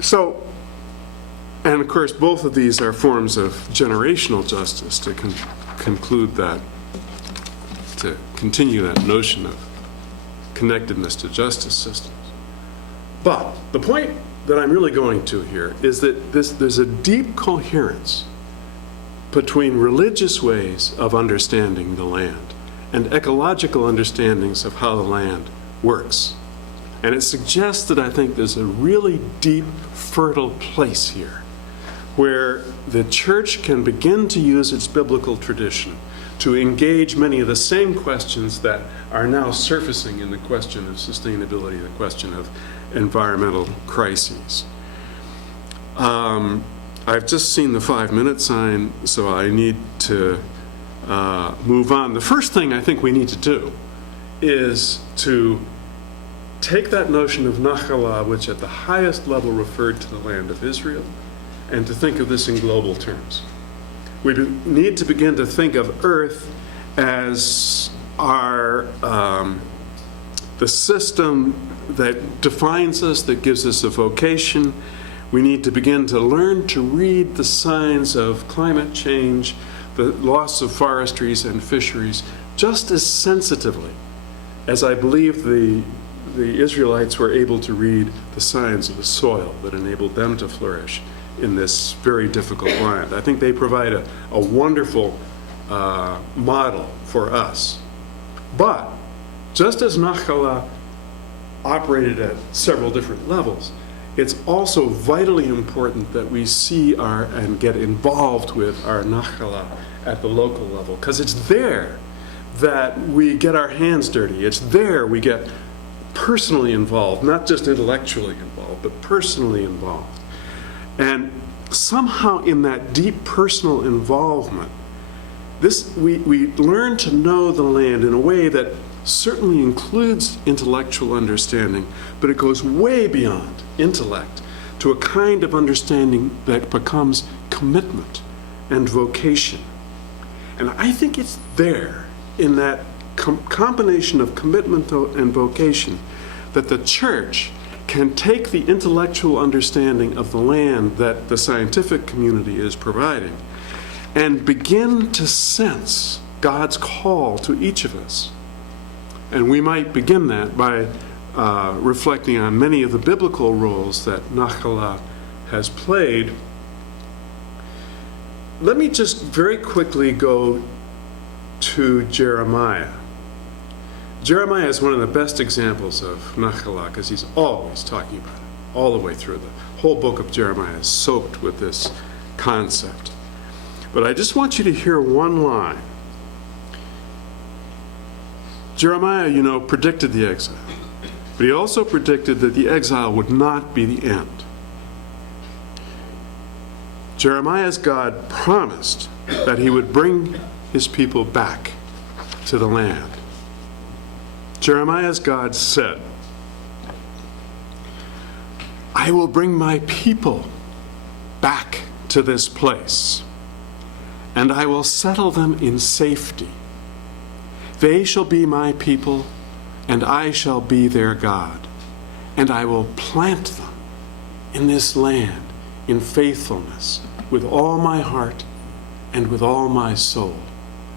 So, and of course, both of these are forms of generational justice to conclude that, to continue that notion of connectedness to justice systems. But the point that I'm really going to here is that there's a deep coherence between religious ways of understanding the land and ecological understandings of how the land works. And it suggests that I think there's a really deep, fertile place here where the church can begin to use its biblical tradition to engage many of the same questions that are now surfacing in the question of sustainability, the question of environmental crises. I've just seen the 5-minute sign, so I need to move on. The first thing I think we need to do is to take that notion of Nachala, which at the highest level referred to the land of Israel, and to think of this in global terms. We need to begin to think of Earth as our the system that defines us, that gives us a vocation. We need to begin to learn to read the signs of climate change, the loss of forestries and fisheries, just as sensitively as I believe the Israelites were able to read the signs of the soil that enabled them to flourish in this very difficult land. I think they provide a wonderful model for us. But just as Nachala operated at several different levels, it's also vitally important that we see and get involved with our Nachala at the local level, because it's there that we get our hands dirty. It's there we get personally involved, not just intellectually involved, but personally involved. And somehow in that deep personal involvement, we learn to know the land in a way that certainly includes intellectual understanding, but it goes way beyond intellect to a kind of understanding that becomes commitment and vocation. And I think it's there in that combination of commitment and vocation that the church can take the intellectual understanding of the land that the scientific community is providing and begin to sense God's call to each of us. And we might begin that by reflecting on many of the biblical roles that Nachala has played. Let me just very quickly go to Jeremiah. Jeremiah is one of the best examples of Nachala because he's always talking about it, all the way through. The whole book of Jeremiah is soaked with this concept. But I just want you to hear one line. Jeremiah, predicted the exile, but he also predicted that the exile would not be the end. Jeremiah's God promised that he would bring his people back to the land. Jeremiah's God said, I will bring my people back to this place, and I will settle them in safety. They shall be my people, and I shall be their God, and I will plant them in this land in faithfulness with all my heart and with all my soul.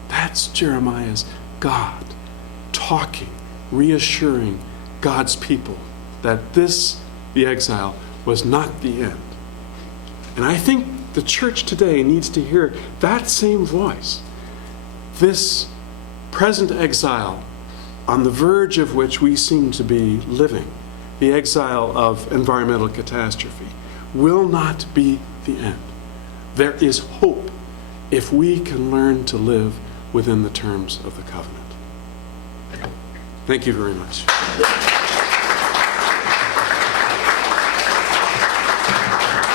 That's Jeremiah's God talking, reassuring God's people that the exile, was not the end. And I think the church today needs to hear that same voice. This present exile on the verge of which we seem to be living, the exile of environmental catastrophe, will not be the end. There is hope if we can learn to live within the terms of the covenant. Thank you very much.